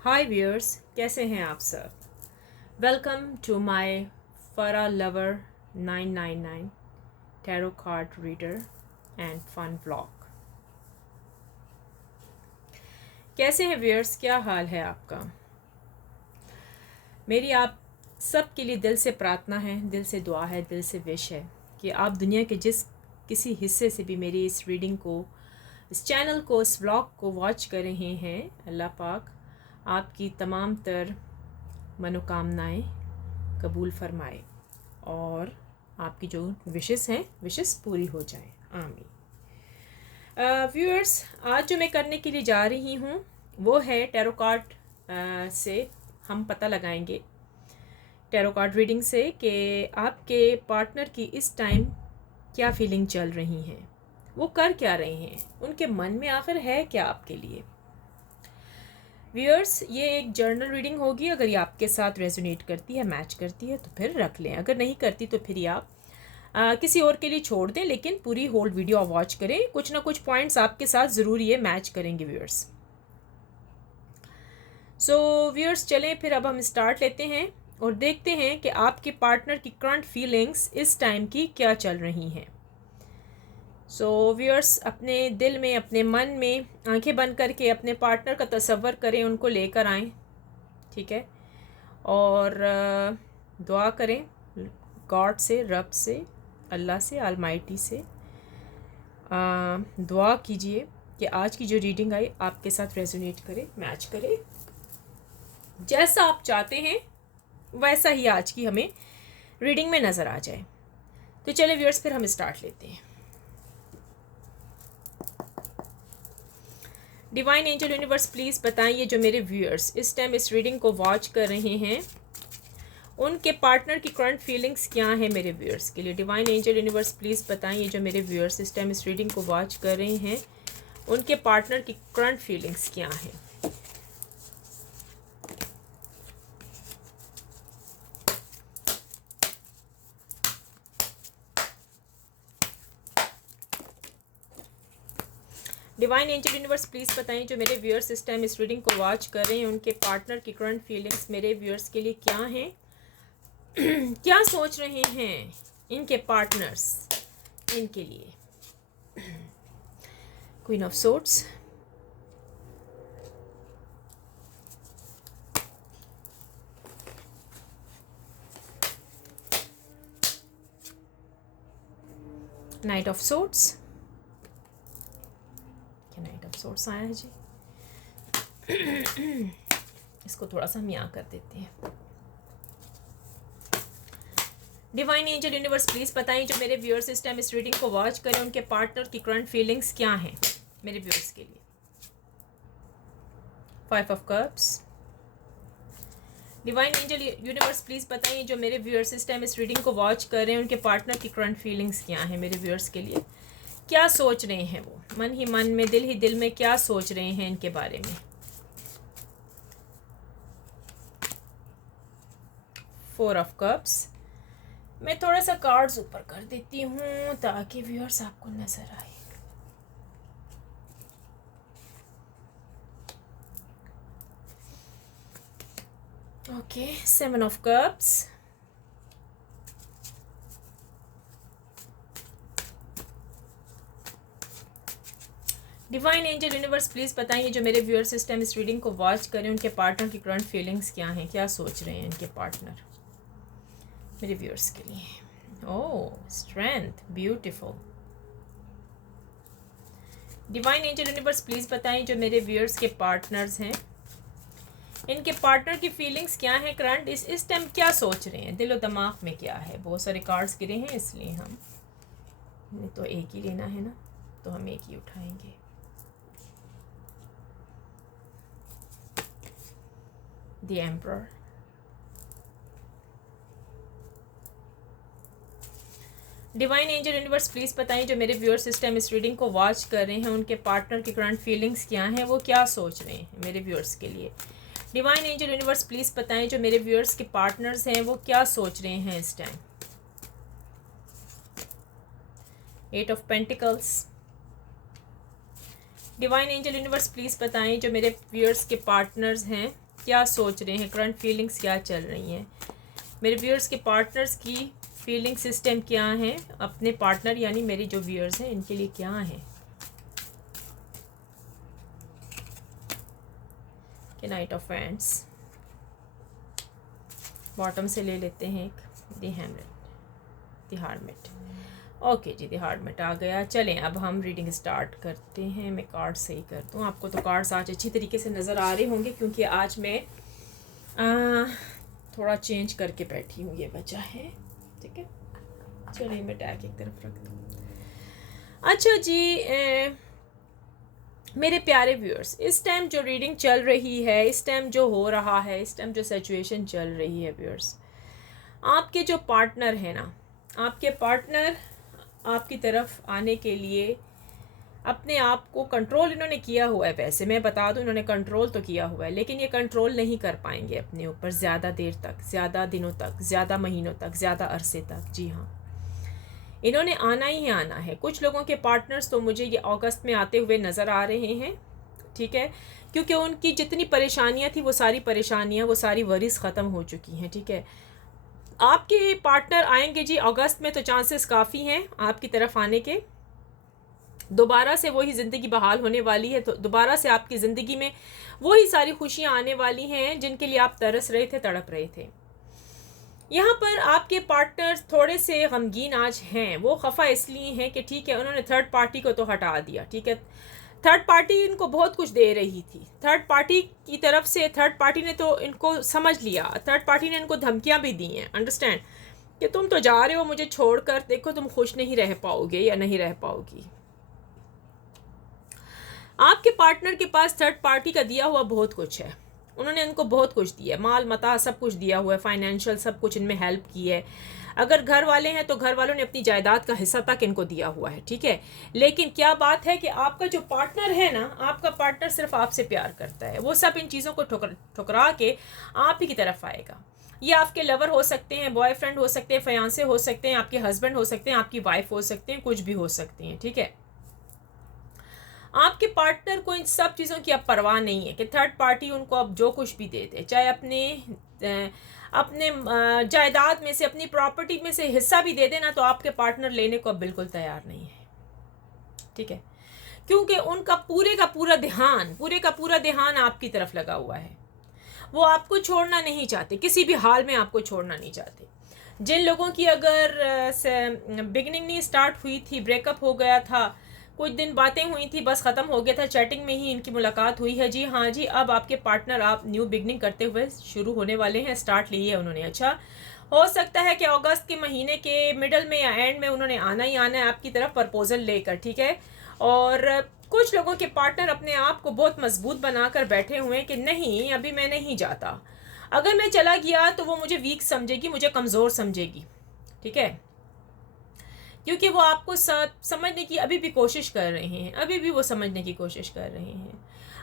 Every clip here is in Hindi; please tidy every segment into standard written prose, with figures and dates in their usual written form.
हाय व्यूअर्स, कैसे हैं आप सब। Welcome to my Farah lover 999 tarot card reader and fun vlog. कैसे हैं व्यूअर्स, क्या हाल है आपका। मेरी आप सब के लिए दिल से प्रार्थना है, दिल से दुआ है, दिल से विश है कि आप दुनिया के जिस किसी हिस्से से भी मेरी इस रीडिंग को, इस चैनल को, इस व्लॉग को वॉच कर रहे हैं, अल्लाह पाक आपकी तमाम तर मनोकामनाएं कबूल फरमाए और आपकी जो विशेस हैं विशेस पूरी हो जाए, आमीन। व्यूअर्स, आज जो मैं करने के लिए जा रही हूँ वो है टैरो कार्ड से हम पता लगाएंगे, टैरो कार्ड रीडिंग से, कि आपके पार्टनर की इस टाइम क्या फीलिंग चल रही हैं, वो कर क्या रहे हैं, उनके मन में आखिर है क्या आपके लिए। व्यूअर्स, ये एक जर्नल रीडिंग होगी। अगर ये आपके साथ रेजोनेट करती है, मैच करती है तो फिर रख लें, अगर नहीं करती तो फिर ये आप किसी और के लिए छोड़ दें, लेकिन पूरी होल्ड वीडियो वॉच करें। कुछ ना कुछ पॉइंट्स आपके साथ ज़रूर ये मैच करेंगे व्यूअर्स। सो व्यूअर्स, चलें फिर अब हम स्टार्ट लेते हैं और देखते हैं कि आपके पार्टनर की करंट फीलिंग्स इस टाइम की क्या चल रही हैं। सो व्यूअर्स, अपने दिल में, अपने मन में आंखें बंद करके अपने पार्टनर का तसव्वुर करें, उनको लेकर आएँ, ठीक है, और दुआ करें गॉड से, रब से, अल्लाह से, अलमाइटी से। दुआ कीजिए कि आज की जो रीडिंग आई आपके साथ रेजोनेट करे, मैच करे, जैसा आप चाहते हैं वैसा ही आज की हमें रीडिंग में नज़र आ जाए। तो चले व्यूअर्स, फिर हम स्टार्ट लेते हैं। डिवाइन एंजल यूनिवर्स, प्लीज़ बताइए जो मेरे व्यूअर्स इस टाइम इस रीडिंग को वॉच कर रहे हैं, उनके पार्टनर की करंट फीलिंग्स क्या है मेरे व्यूअर्स के लिए। डिवाइन एंजल यूनिवर्स, प्लीज़ बताइए जो मेरे व्यूअर्स इस टाइम इस रीडिंग को वॉच कर रहे हैं, उनके पार्टनर की करंट फीलिंग्स क्या हैं। डिवाइन एंजल यूनिवर्स, प्लीज़ बताएं जो मेरे व्यूअर्स इस टाइम इस रीडिंग को वॉच कर रहे हैं, उनके पार्टनर की करंट फीलिंग्स मेरे व्यूअर्स के लिए क्या हैं। क्या सोच रहे हैं इनके पार्टनर्स इनके लिए। Queen of swords, night of swords, night of swords आया है जी। इसको थोड़ा सा हम यहाँ कर देते हैं। डिवाइन एंजल यूनिवर्स, प्लीज़ बताएं जो मेरे व्यूअर्स इस टाइम इस रीडिंग को वॉच करें, उनके पार्टनर की करंट फीलिंग्स क्या हैं मेरे व्यूअर्स के लिए। 5 of cups. Divine angel universe, please बताइए जो मेरे व्यूअर्स इस टाइम इस रीडिंग को वॉच कर रहे हैं, उनके पार्टनर की करंट फीलिंग्स क्या हैं मेरे व्यूअर्स के लिए। क्या सोच रहे हैं वो, मन ही मन में, दिल ही दिल में क्या सोच रहे हैं इनके बारे में। 4 ऑफ कप्स। मैं थोड़ा सा कार्ड्स ऊपर कर देती हूँ ताकि व्यूअर्स आपको नजर आए। Okay, 7 of cups. Divine angel universe, please बताइए जो मेरे व्यूअर्स इस टाइम इस रीडिंग को वॉच करें, उनके पार्टनर की करंट फीलिंग्स क्या हैं, क्या सोच रहे हैं इनके पार्टनर मेरे व्यूअर्स के लिए। Oh, strength, beautiful. Divine angel universe, please बताएं जो मेरे व्यूअर्स के पार्टनर्स हैं, इनके पार्टनर की फीलिंग्स क्या हैं करंट, इस टाइम क्या सोच रहे हैं, दिलो दिमाग में क्या है। बहुत सारे कार्ड्स गिरे हैं इसलिए हमें तो एक ही लेना है ना, तो हम एक ही उठाएंगे। The emperor. Divine angel universe, please बताएं जो मेरे व्यूअर्स इस टाइम इस रीडिंग को वॉच कर रहे हैं, उनके पार्टनर की करंट फीलिंग्स क्या हैं, वो क्या सोच रहे हैं मेरे व्यूअर्स के लिए। डिवाइन एंजल यूनिवर्स, प्लीज़ बताएं जो मेरे व्यूअर्स के पार्टनर्स हैं, वो क्या सोच रहे हैं इस time. 8 of pentacles. Divine angel universe, please बताएं जो मेरे व्यूअर्स के पार्टनर्स हैं, क्या सोच रहे हैं, करंट फीलिंग्स क्या चल रही हैं, मेरे व्यूअर्स के पार्टनर्स की फीलिंग सिस्टम क्या है, अपने पार्टनर यानी मेरे जो व्यूअर्स हैं इनके लिए क्या है। नाइट ऑफ हैंड्स, बॉटम से ले लेते हैं एक, द हैमरेट, द हार्मिट। ओके जी, द हार्मिट आ गया। चलें अब हम रीडिंग स्टार्ट करते हैं। मैं कार्ड सही कर दूँ, आपको तो कार्ड्स आज अच्छी तरीके से नज़र आ रहे होंगे क्योंकि आज मैं थोड़ा चेंज करके बैठी हूँ, ये वजह है। ठीक है, चलिए मैं टैग एक तरफ रख दूँ। अच्छा जी, मेरे प्यारे व्यूअर्स, इस टाइम जो रीडिंग चल रही है, इस टाइम जो हो रहा है, इस टाइम जो सिचुएशन चल रही है व्यूअर्स, आपके जो पार्टनर है ना, आपके पार्टनर आपकी तरफ आने के लिए अपने आप को कंट्रोल इन्होंने किया हुआ है। वैसे मैं बता दूं, इन्होंने कंट्रोल तो किया हुआ है, लेकिन ये कंट्रोल नहीं कर पाएंगे अपने ऊपर ज़्यादा देर तक, ज़्यादा दिनों तक, ज़्यादा महीनों तक, ज़्यादा अरसे तक। जी हाँ, इन्होंने आना ही आना है। कुछ लोगों के पार्टनर्स तो मुझे ये अगस्त में आते हुए नज़र आ रहे हैं। ठीक है, क्योंकि उनकी जितनी परेशानियां थी वो सारी परेशानियां, वो सारी वरीज ख़त्म हो चुकी हैं। ठीक है, आपके पार्टनर आएंगे जी अगस्त में, तो चांसेस काफ़ी हैं आपकी तरफ आने के। दोबारा से वही ज़िंदगी बहाल होने वाली है, तो दोबारा से आपकी ज़िंदगी में वही सारी खुशियां आने वाली हैं जिनके लिए आप तरस रहे थे, तड़प रहे थे। यहाँ पर आपके पार्टनर थोड़े से गमगीन आज हैं। वो खफा इसलिए हैं कि ठीक है, उन्होंने थर्ड पार्टी को तो हटा दिया। ठीक है, थर्ड पार्टी इनको बहुत कुछ दे रही थी, थर्ड पार्टी की तरफ से थर्ड पार्टी ने तो इनको समझ लिया, थर्ड पार्टी ने इनको धमकियाँ भी दी हैं, अंडरस्टैंड, कि तुम तो जा रहे हो मुझे छोड़कर, देखो तुम खुश नहीं रह पाओगे या नहीं रह पाओगी। आपके पार्टनर के पास थर्ड पार्टी का दिया हुआ बहुत कुछ है, उन्होंने इनको बहुत कुछ दिया है, माल मता सब कुछ दिया हुआ है, फाइनेंशियल सब कुछ इनमें हेल्प की है। अगर घर वाले हैं तो घर वालों ने अपनी जायदाद का हिस्सा तक इनको दिया हुआ है। ठीक है, लेकिन क्या बात है कि आपका जो पार्टनर है ना, आपका पार्टनर सिर्फ आपसे प्यार करता है। वो सब इन चीज़ों को ठुकरा के आप ही की तरफ आएगा। ये आपके लवर हो सकते हैं, बॉयफ्रेंड हो सकते हैं, फयांसे हो सकते हैं, आपके हस्बैंड हो सकते हैं, आपकी वाइफ हो सकते हैं, कुछ भी हो सकते हैं। ठीक है, आपके पार्टनर को इन सब चीज़ों की अब परवाह नहीं है कि थर्ड पार्टी उनको अब जो कुछ भी दे दे, चाहे अपने जायदाद में से, अपनी प्रॉपर्टी में से हिस्सा भी दे देना, तो आपके पार्टनर लेने को अब बिल्कुल तैयार नहीं है। ठीक है, क्योंकि उनका पूरे का पूरा ध्यान आपकी तरफ लगा हुआ है। वो आपको छोड़ना नहीं चाहते, किसी भी हाल में आपको छोड़ना नहीं चाहते। जिन लोगों की अगर बिगिनिंग नहीं स्टार्ट हुई थी, ब्रेकअप हो गया था, कुछ दिन बातें हुई थी, बस ख़त्म हो गया था, चैटिंग में ही इनकी मुलाकात हुई है। जी हाँ जी, अब आपके पार्टनर आप न्यू बिगनिंग करते हुए शुरू होने वाले हैं, स्टार्ट ली है उन्होंने। अच्छा, हो सकता है कि अगस्त के महीने के मिडल में या एंड में उन्होंने आना ही आना है आपकी तरफ प्रपोजल लेकर। ठीक है, और कुछ लोगों के पार्टनर अपने आप को बहुत मजबूत बनाकर बैठे हुए हैं कि नहीं, अभी मैं नहीं जाता, अगर मैं चला गया तो वो मुझे वीक समझेगी, मुझे कमज़ोर समझेगी। ठीक है, क्योंकि वो आपको समझने की अभी भी कोशिश कर रहे हैं, अभी भी वो समझने की कोशिश कर रहे हैं।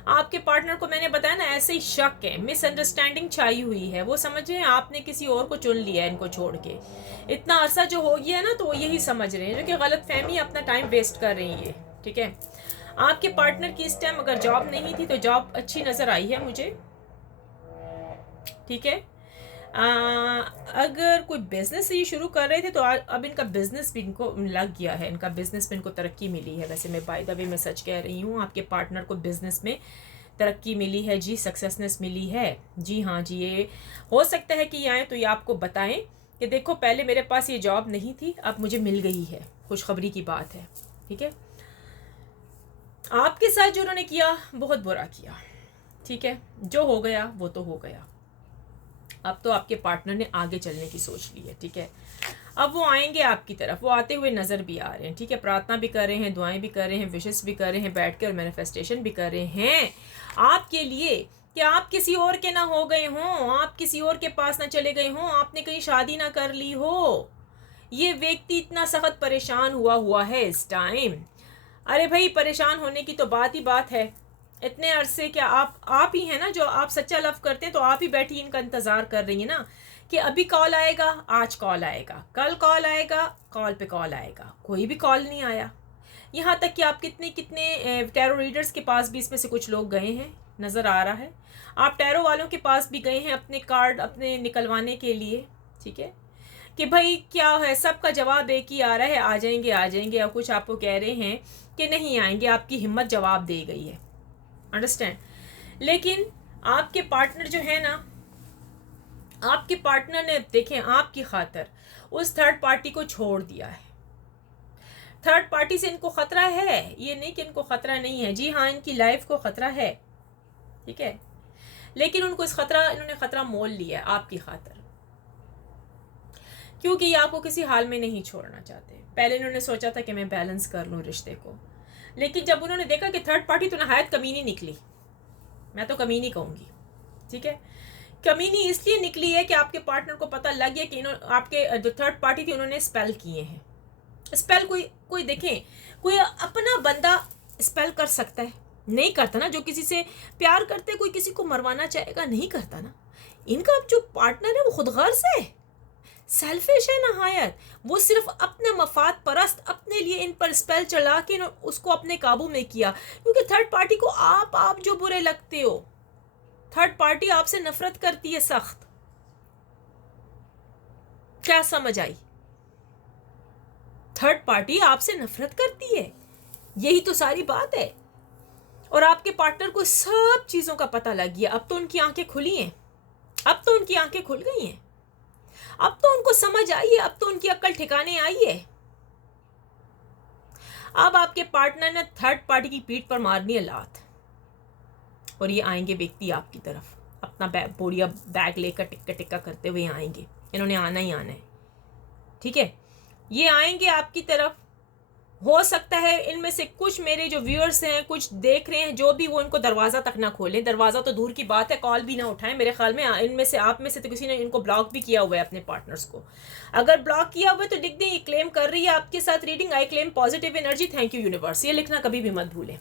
आपके पार्टनर को मैंने बताया ना, ऐसे ही शक है, मिसअंडरस्टैंडिंग छाई हुई है। वो समझ रहे हैं आपने किसी और को चुन लिया है इनको छोड़ के। इतना अरसा जो हो गया है ना, तो वो यही समझ रहे हैं, जो कि गलत फहमी, अपना टाइम वेस्ट कर रही है। ठीक है, आपके पार्टनर की इस टाइम अगर जॉब नहीं थी तो जॉब अच्छी नज़र आई है मुझे। ठीक है, अगर कोई बिज़नेस ये शुरू कर रहे थे तो अब इनका बिज़नेस भी इनको लग गया है, इनका बिज़नेस में इनको तरक्की मिली है। वैसे मैं बाय द वे मैं सच कह रही हूँ, आपके पार्टनर को बिज़नेस में तरक्की मिली है जी, सक्सेसनेस मिली है। जी हाँ जी, ये हो सकता है कि ये आएँ तो ये आपको बताएं कि देखो पहले मेरे पास ये जॉब नहीं थी, अब मुझे मिल गई है, खुशखबरी की बात है। ठीक है, आपके साथ जो उन्होंने किया बहुत बुरा किया। ठीक है, जो हो गया वो तो हो गया, अब तो आपके पार्टनर ने आगे चलने की सोच ली है। ठीक है, अब वो आएंगे आपकी तरफ, वो आते हुए नज़र भी आ रहे हैं। ठीक है, प्रार्थना भी कर रहे हैं, दुआएं भी कर रहे हैं, विशेस भी कर रहे हैं बैठ कर, मैनिफेस्टेशन भी कर रहे हैं आपके लिए कि आप किसी और के ना हो गए हों, आप किसी और के पास ना चले गए हों, आपने कहीं शादी ना कर ली हो। ये व्यक्ति इतना सख्त परेशान हुआ है इस टाइम। अरे भाई, परेशान होने की तो बात ही बात है। इतने अरसे क्या आप ही हैं ना, जो आप सच्चा लव करते हैं, तो आप ही बैठी इनका इंतज़ार कर रही हैं ना कि अभी कॉल आएगा, आज कॉल आएगा, कल कॉल आएगा, कॉल पे कॉल आएगा, कोई भी कॉल नहीं आया। यहाँ तक कि आप कितने टैरो रीडर्स के पास भी इसमें से कुछ लोग गए हैं, नज़र आ रहा है। आप टैरो वालों के पास भी गए हैं अपने कार्ड अपने निकलवाने के लिए, ठीक है, कि भाई क्या है, सबका जवाब एक ही आ रहा है, आ जाएंगे, या कुछ आपको कह रहे हैं कि नहीं आएंगे, आपकी हिम्मत जवाब दे गई है, अंडरस्टैंड। लेकिन आपके पार्टनर जो है ना, आपके पार्टनर ने देखें आपकी खातर उस थर्ड पार्टी को छोड़ दिया है। थर्ड पार्टी से इनको खतरा है, ये नहीं कि इनको खतरा नहीं है, जी हाँ इनकी लाइफ को खतरा है, ठीक है, लेकिन उनको इन्होंने खतरा मोल लिया है आपकी खातर, क्योंकि ये आपको किसी हाल में नहीं छोड़ना चाहते। पहले इन्होंने सोचा था कि मैं बैलेंस कर लूँ रिश्ते को, लेकिन जब उन्होंने देखा कि थर्ड पार्टी तो नहायत कमीनी निकली, मैं तो कमीनी कहूँगी, ठीक है, कमीनी इसलिए निकली है कि आपके पार्टनर को पता लग गया कि आपके जो थर्ड पार्टी थी उन्होंने स्पेल किए हैं। स्पेल कोई देखें, कोई अपना बंदा स्पेल कर सकता है? नहीं करता ना। जो किसी से प्यार करते कोई किसी को मरवाना चाहेगा? नहीं करता ना। इनका जो पार्टनर है वो खुदगर्ज है, सेल्फिश है नहायत, वो सिर्फ अपने मफाद परस्त, अपने लिए इन पर स्पेल चला के उसको अपने काबू में किया। क्योंकि थर्ड पार्टी को आप जो बुरे लगते हो, थर्ड पार्टी आपसे नफरत करती है सख्त। क्या समझ आई? थर्ड पार्टी आपसे नफरत करती है, यही तो सारी बात है। और आपके पार्टनर को सब चीजों का पता लग गया। अब तो उनकी आंखें खुली हैं, अब तो उनकी आंखें खुल गई हैं, अब तो उनको समझ आई है, अब तो उनकी अक्ल ठिकाने आई है। अब आपके पार्टनर ने थर्ड पार्टी की पीठ पर मारनी है लात, और ये आएंगे व्यक्ति आपकी तरफ, अपना बोरिया बैग लेकर टिक्का टिक्का करते हुए आएंगे। इन्होंने आना ही आना है, ठीक है, ये आएंगे आपकी तरफ। हो सकता है इनमें से कुछ मेरे जो व्यूअर्स हैं, कुछ देख रहे हैं, जो भी, वो इनको दरवाज़ा तक ना खोलें। दरवाज़ा तो दूर की बात है, कॉल भी ना उठाएं। मेरे ख्याल में इनमें से, आप में से तो किसी ने इनको ब्लॉक भी किया हुआ है अपने पार्टनर्स को। अगर ब्लॉक किया हुआ है तो लिख दें, ये क्लेम कर रही है आपके साथ reading, I claim positive energy, thank you universe. ये लिखना कभी भी मत भूलें।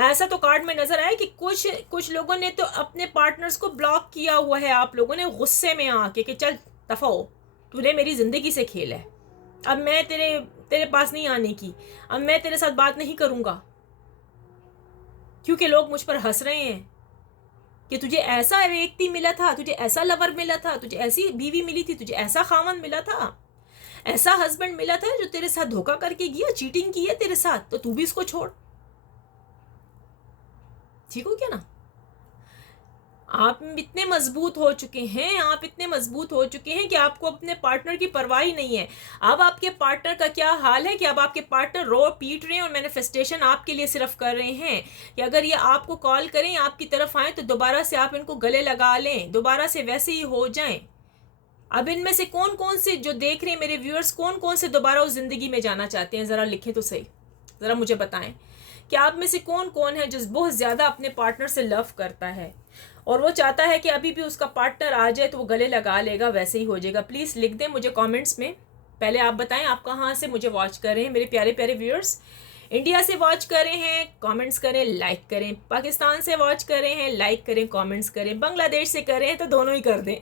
ऐसा तो कार्ड में नजर आया कि कुछ लोगों ने तो अपने पार्टनर्स को ब्लॉक किया हुआ है। आप लोगों ने गुस्से में आके कि चल दफा हो, तूने मेरी जिंदगी से खेल है, अब मैं तेरे पास नहीं आने की, अब मैं तेरे साथ बात नहीं करूंगा, क्योंकि लोग मुझ पर हंस रहे हैं कि तुझे ऐसा व्यक्ति मिला था, तुझे ऐसा लवर मिला था, तुझे ऐसी बीवी मिली थी, तुझे ऐसा खामन मिला था, ऐसा हस्बैंड मिला था जो तेरे साथ धोखा करके गया, चीटिंग की है तेरे साथ, तो तू भी इसको छोड़। ठीक हो क्या ना? आप इतने मजबूत हो चुके हैं, आप इतने मजबूत हो चुके हैं कि आपको अपने पार्टनर की परवाह ही नहीं है। अब आपके पार्टनर का क्या हाल है कि अब आपके पार्टनर रो पीट रहे हैं और मैनिफेस्टेशन आपके लिए सिर्फ कर रहे हैं कि अगर ये आपको कॉल करें, आपकी तरफ आए, तो दोबारा से आप इनको गले लगा लें, दोबारा से वैसे ही हो जाएं। अब इनमें से कौन कौन से जो देख रहे हैं मेरे व्यूअर्स, कौन कौन से दोबारा उस जिंदगी में जाना चाहते हैं? ज़रा लिखें तो सही, ज़रा मुझे बताएं कि आप में से कौन कौन है जो बहुत ज़्यादा अपने पार्टनर से लव करता है और वो चाहता है कि अभी भी उसका पार्टनर आ जाए तो वो गले लगा लेगा, वैसे ही हो जाएगा। प्लीज़ लिख दें मुझे कमेंट्स में। पहले आप बताएं आप कहाँ से मुझे वॉच कर रहे हैं मेरे प्यारे प्यारे व्यूअर्स। इंडिया से वॉच कर रहे हैं, कमेंट्स करें, लाइक करें। पाकिस्तान से वॉच कर रहे हैं, लाइक करें, कमेंट्स करें। बांग्लादेश से कर रहे हैं तो दोनों ही कर दें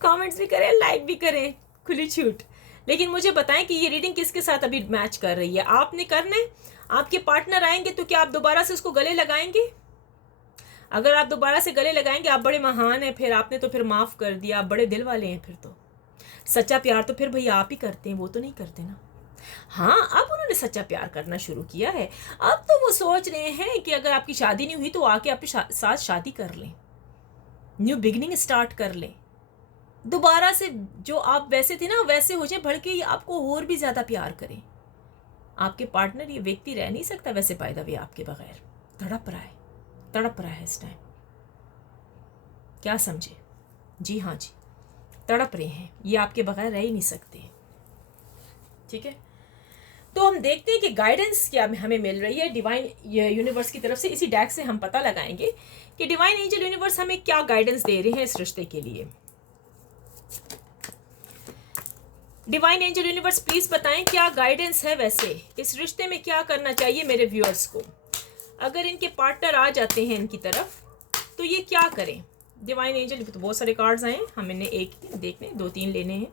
कमेंट्स भी करें, लाइक भी करें, खुली छूट। लेकिन मुझे बताएं कि ये रीडिंग किसके साथ अभी मैच कर रही है। आपने करना है, आपके पार्टनर आएंगे तो क्या आप दोबारा से उसको गले लगाएंगे? अगर आप दोबारा से गले लगाएंगे, आप बड़े महान हैं, फिर आपने तो फिर माफ़ कर दिया, आप बड़े दिल वाले हैं। फिर तो सच्चा प्यार तो फिर भैया आप ही करते हैं, वो तो नहीं करते ना। हाँ, अब उन्होंने सच्चा प्यार करना शुरू किया है। अब तो वो सोच रहे हैं कि अगर आपकी शादी नहीं हुई तो आके आपके साथ शादी कर लें, न्यू बिगिनिंग स्टार्ट कर लें, दोबारा से जो आप वैसे थे ना वैसे हो जाए, भड़ के आपको और भी ज़्यादा प्यार करें। आपके पार्टनर, ये व्यक्ति रह नहीं सकता वैसे बाय द वे आपके बगैर, तड़प रहा है इस टाइम। क्या समझे? जी हाँ जी, तड़प रहे हैं, ये आपके बगैर रह ही नहीं सकते। ठीक है, तो हम देखते हैं कि गाइडेंस क्या हमें मिल रही है डिवाइन यूनिवर्स की तरफ से। इसी डैक से हम पता लगाएंगे कि डिवाइन एंजल यूनिवर्स हमें क्या गाइडेंस दे रहे हैं इस रिश्ते के लिए। डिवाइन एंजल यूनिवर्स प्लीज बताएं क्या गाइडेंस है वैसे इस रिश्ते में, क्या करना चाहिए मेरे व्यूअर्स को। अगर इनके पार्टनर आ जाते हैं इनकी तरफ तो ये क्या करें। डिवाइन एंजल, तो बहुत सारे कार्ड्स आए हैं, हम इन्हें एक देखने 2-3 लेने हैं।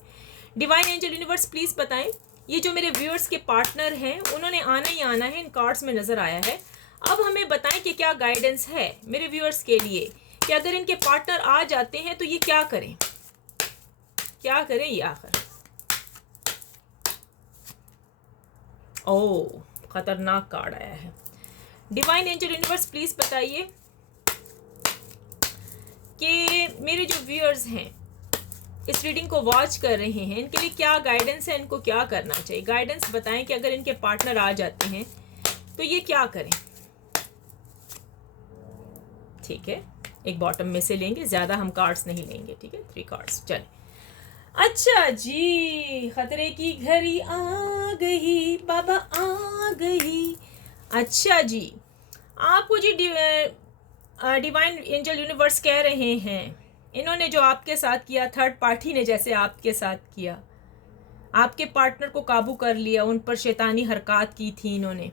डिवाइन एंजल यूनिवर्स प्लीज बताएं, ये जो मेरे व्यूअर्स के पार्टनर हैं उन्होंने आना ही आना है, इन कार्ड्स में नजर आया है। अब हमें बताएं कि क्या गाइडेंस है मेरे व्यूअर्स के लिए कि अगर इनके पार्टनर आ जाते हैं तो ये क्या करें ये आखिर। ओह, खतरनाक कार्ड आया है। डिवाइन एंजल यूनिवर्स प्लीज बताइए कि मेरे जो व्यूअर्स हैं इस रीडिंग को वॉच कर रहे हैं, इनके लिए क्या गाइडेंस है, इनको क्या करना चाहिए। गाइडेंस बताएं कि अगर इनके पार्टनर आ जाते हैं तो ये क्या करें। ठीक है, एक बॉटम में से लेंगे, ज्यादा हम कार्ड्स नहीं लेंगे। ठीक है, 3 कार्ड्स चले। अच्छा जी, खतरे की घड़ी आ गई, बाबा आ गई। अच्छा जी, आपको जी डिवाइन एंजल यूनिवर्स कह रहे हैं, इन्होंने जो आपके साथ किया, थर्ड पार्टी ने जैसे आपके साथ किया, आपके पार्टनर को काबू कर लिया, उन पर शैतानी हरकत की थी इन्होंने,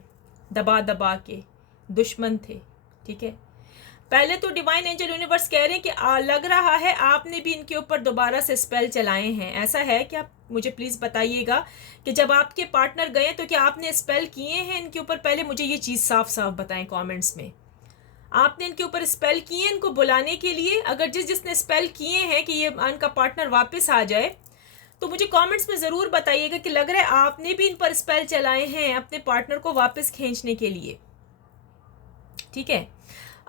दबा दबा के, दुश्मन थे। ठीक है, पहले तो डिवाइन एंजल यूनिवर्स कह रहे हैं कि लग रहा है आपने भी इनके ऊपर दोबारा से स्पेल चलाए हैं। ऐसा है कि आप मुझे प्लीज़ बताइएगा कि जब आपके पार्टनर गए तो क्या आपने स्पेल किए हैं इनके ऊपर। पहले मुझे ये चीज़ साफ साफ बताएं कमेंट्स में, आपने इनके ऊपर स्पेल किए इनको बुलाने के लिए। अगर जिसने स्पेल किए हैं कि ये इनका पार्टनर वापस आ जाए तो मुझे कमेंट्स में ज़रूर बताइएगा कि लग रहा है आपने भी इन पर स्पेल चलाए हैं अपने पार्टनर को वापस खींचने के लिए। ठीक है,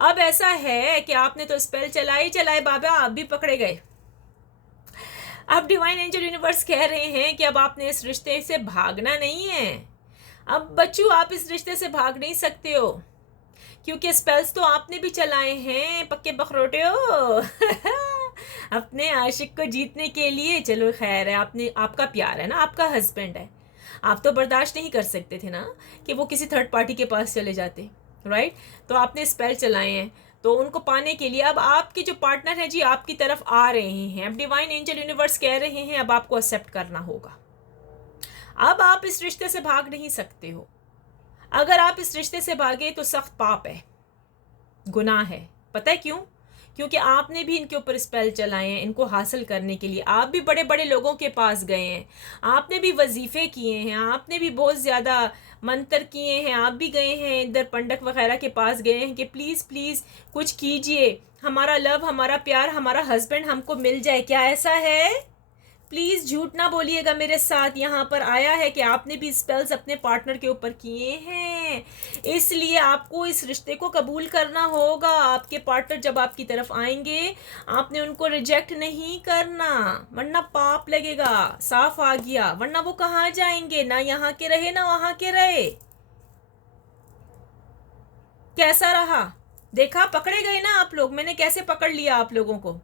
अब ऐसा है कि आपने तो स्पेल चलाए बाबा, आप भी पकड़े गए। अब डिवाइन एंजल यूनिवर्स कह रहे हैं कि अब आपने इस रिश्ते से भागना नहीं है। अब बच्चों, आप इस रिश्ते से भाग नहीं सकते हो, क्योंकि स्पेल्स तो आपने भी चलाए हैं, पक्के बखरोटे हो अपने आशिक को जीतने के लिए। चलो खैर है, आपका प्यार है ना, आपका हस्बैंड है, आप तो बर्दाश्त नहीं कर सकते थे ना कि वो किसी थर्ड पार्टी के पास चले जाते, राइट। तो आपने स्पेल चलाए हैं तो उनको पाने के लिए अब आपके जो पार्टनर हैं जी आपकी तरफ आ रहे हैं। अब डिवाइन एंजल यूनिवर्स कह रहे हैं अब आपको एक्सेप्ट करना होगा। अब आप इस रिश्ते से भाग नहीं सकते हो। अगर आप इस रिश्ते से भागे तो सख्त पाप है, गुनाह है। पता है क्यों? क्योंकि आपने भी इनके ऊपर स्पेल चलाए हैं इनको हासिल करने के लिए। आप भी बड़े बड़े लोगों के पास गए हैं, आपने भी वजीफ़े किए हैं, आपने भी बहुत ज़्यादा मंत्र किए हैं, आप भी गए हैं इधर पंडित वगैरह के पास गए हैं कि प्लीज़ प्लीज़ कुछ कीजिए, हमारा लव, हमारा प्यार, हमारा हस्बैंड हमको मिल जाए। क्या ऐसा है? प्लीज़ झूठ ना बोलिएगा मेरे साथ। यहाँ पर आया है कि आपने भी स्पेल्स अपने पार्टनर के ऊपर किए हैं, इसलिए आपको इस रिश्ते को कबूल करना होगा। आपके पार्टनर जब आपकी तरफ आएंगे आपने उनको रिजेक्ट नहीं करना, वरना पाप लगेगा। साफ आ गया, वरना वो कहाँ जाएंगे, ना यहाँ के रहे ना वहाँ के रहे। कैसा रहा? देखा, पकड़े गए ना आप लोग, मैंने कैसे पकड़ लिया आप लोगों को।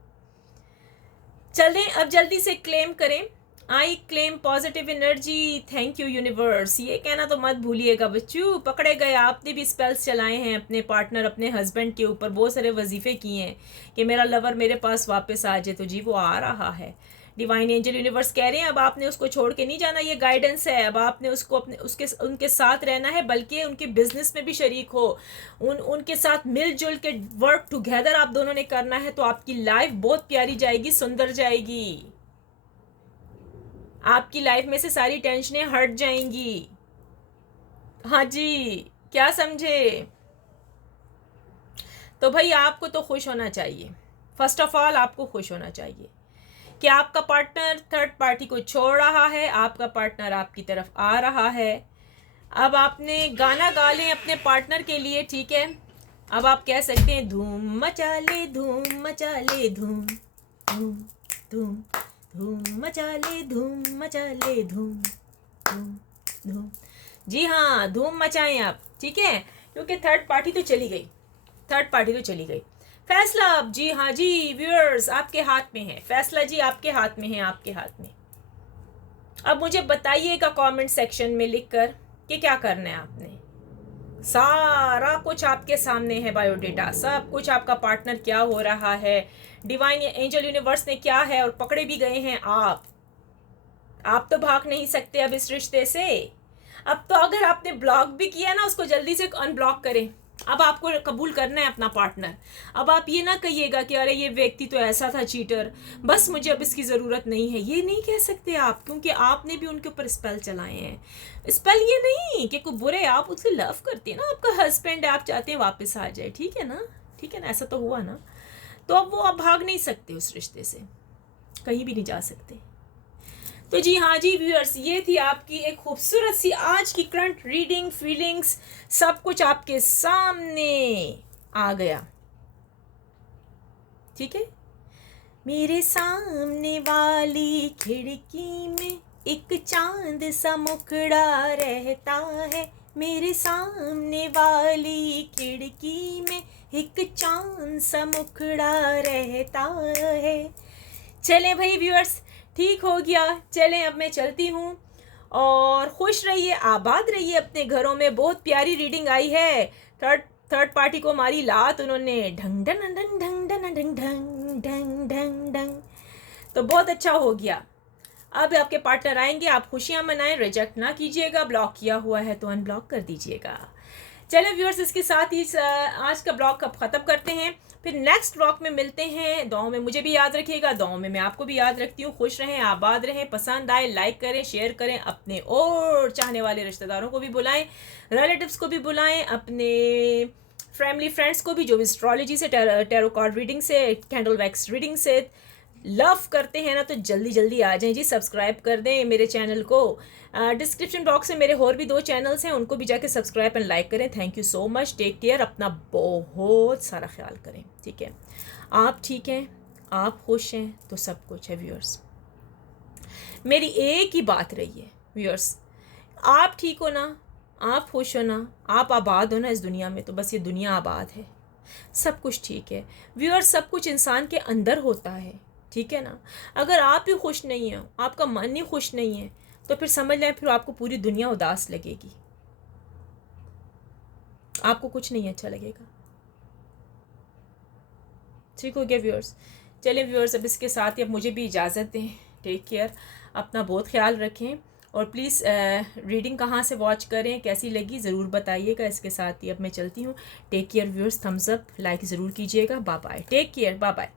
चलें अब जल्दी से क्लेम करें। I claim positive energy, thank you universe. ये कहना तो मत भूलिएगा बच्चों, पकड़े गए। आपने भी स्पेल्स चलाए हैं अपने पार्टनर, अपने हस्बैंड के ऊपर, बहुत सारे वजीफे किए हैं कि मेरा लवर मेरे पास वापस आ जाए। तो जी वो आ रहा है। डिवाइन एंजल यूनिवर्स कह रहे हैं अब आपने उसको छोड़ के नहीं जाना, ये गाइडेंस है। अब आपने उसको उनके साथ रहना है, बल्कि उनके बिजनेस में भी शरीक हो, उनके साथ मिलजुल के वर्क टुगेदर आप दोनों ने करना है। तो आपकी लाइफ बहुत प्यारी जाएगी, सुंदर जाएगी। आपकी लाइफ में से सारी टेंशनें हट जाएंगी। हाँ जी, क्या समझे? तो भाई आपको तो खुश होना चाहिए। फर्स्ट ऑफ ऑल आपको खुश होना चाहिए कि आपका पार्टनर थर्ड पार्टी को छोड़ रहा है, आपका पार्टनर आपकी तरफ आ रहा है। अब आपने गाना गा लें अपने पार्टनर के लिए, ठीक है। अब आप कह सकते हैं धूम मचा ले, धूम मचा ले, धूम धूम धूम धूम मचा ले, धूम मचा ले, धूम धूम धूम। जी हाँ, धूम मचाएं आप, ठीक है, क्योंकि थर्ड पार्टी तो चली गई, थर्ड पार्टी तो चली गई। फैसला अब जी हाँ जी व्यूअर्स आपके हाथ में है, फैसला जी आपके हाथ में है, आपके हाथ में। अब मुझे बताइएगा कमेंट सेक्शन में लिखकर कि क्या करना है आपने। सारा कुछ आपके सामने है, बायोडेटा सब कुछ, आपका पार्टनर क्या हो रहा है, डिवाइन एंजल यूनिवर्स ने क्या है, और पकड़े भी गए हैं आप तो भाग नहीं सकते अब इस रिश्ते से। अब तो अगर आपने ब्लॉक भी किया ना, उसको जल्दी से अनब्लॉक करें, अब आपको कबूल करना है अपना पार्टनर। अब आप ये ना कहिएगा कि अरे ये व्यक्ति तो ऐसा था चीटर, बस मुझे अब इसकी ज़रूरत नहीं है, ये नहीं कह सकते आप, क्योंकि आपने भी उनके ऊपर स्पेल चलाए हैं। स्पेल ये नहीं कि कोई बुरे, आप उससे लव करते हैं ना, आपका हस्बैंड, आप चाहते हैं वापस आ जाए, ठीक है ना, ठीक है ना, ऐसा तो हुआ ना, तो अब वो आप भाग नहीं सकते उस रिश्ते से, कहीं भी नहीं जा सकते। तो जी हाँ जी व्यूअर्स, ये थी आपकी एक खूबसूरत सी आज की करंट रीडिंग, फीलिंग्स, सब कुछ आपके सामने आ गया, ठीक है। मेरे सामने वाली खिड़की में एक चांद सा मुखड़ा रहता है, मेरे सामने वाली खिड़की में एक चांद सा मुखड़ा रहता है। चलें भाई व्यूअर्स, ठीक हो गया, चलें अब मैं चलती हूँ, और खुश रहिए, आबाद रहिए अपने घरों में। बहुत प्यारी रीडिंग आई है, थर्ड पार्टी को मारी लात उन्होंने, ढंग ढंग ढंग ढंग ढंग ढंग ढंग ढंग ढंग ढंग, तो बहुत अच्छा हो गया। अब आपके पार्टनर आएंगे, आप खुशियाँ मनाएं, रिजेक्ट ना कीजिएगा, ब्लॉक किया हुआ है तो अनब्लॉक कर दीजिएगा। चलिए व्यूअर्स, इसके साथ ही आज का ब्लॉग कब ख़त्म करते हैं, फिर नेक्स्ट ब्लॉग में मिलते हैं। दुआओं में मुझे भी याद रखिएगा, दुआओं में मैं आपको भी याद रखती हूँ। खुश रहें, आबाद रहें, पसंद आए लाइक करें, शेयर करें, अपने और चाहने वाले रिश्तेदारों को भी बुलाएं, रिलेटिव्स को भी बुलाएं, अपने फैमिली फ्रेंड्स को भी, जो भी एस्ट्रोलॉजी से, टैरो कार्ड रीडिंग से, कैंडल वैक्स रीडिंग से लव करते हैं ना, तो जल्दी जल्दी आ जाएं जी, सब्सक्राइब कर दें मेरे चैनल को। डिस्क्रिप्शन बॉक्स में मेरे और भी 2 चैनल्स हैं, उनको भी जाके सब्सक्राइब एंड लाइक करें। Thank you so much, take care, अपना बहुत सारा ख्याल करें, ठीक है। आप ठीक हैं, आप खुश हैं, तो सब कुछ है व्यूअर्स। मेरी एक ही बात रही है व्यूअर्स, आप ठीक हो ना, आप खुश हो ना, आप आबाद हो ना इस दुनिया में, तो बस ये दुनिया आबाद है, सब कुछ ठीक है व्यूअर्स। सब कुछ इंसान के अंदर होता है, ठीक है ना। अगर आप ही खुश नहीं हो, आपका मन ही खुश नहीं है, तो फिर समझ लें, फिर आपको पूरी दुनिया उदास लगेगी, आपको कुछ नहीं अच्छा लगेगा, ठीक हो गया व्यूअर्स। चलिए व्यूअर्स, अब इसके साथ ही अब मुझे भी इजाज़त दें, टेक केयर, अपना बहुत ख्याल रखें, और प्लीज़ रीडिंग कहाँ से वॉच करें, कैसी लगी ज़रूर बताइएगा। इसके साथ ही अब मैं चलती हूँ, take care viewers, thumbs up, like ज़रूर कीजिएगा, bye bye, take care, bye bye.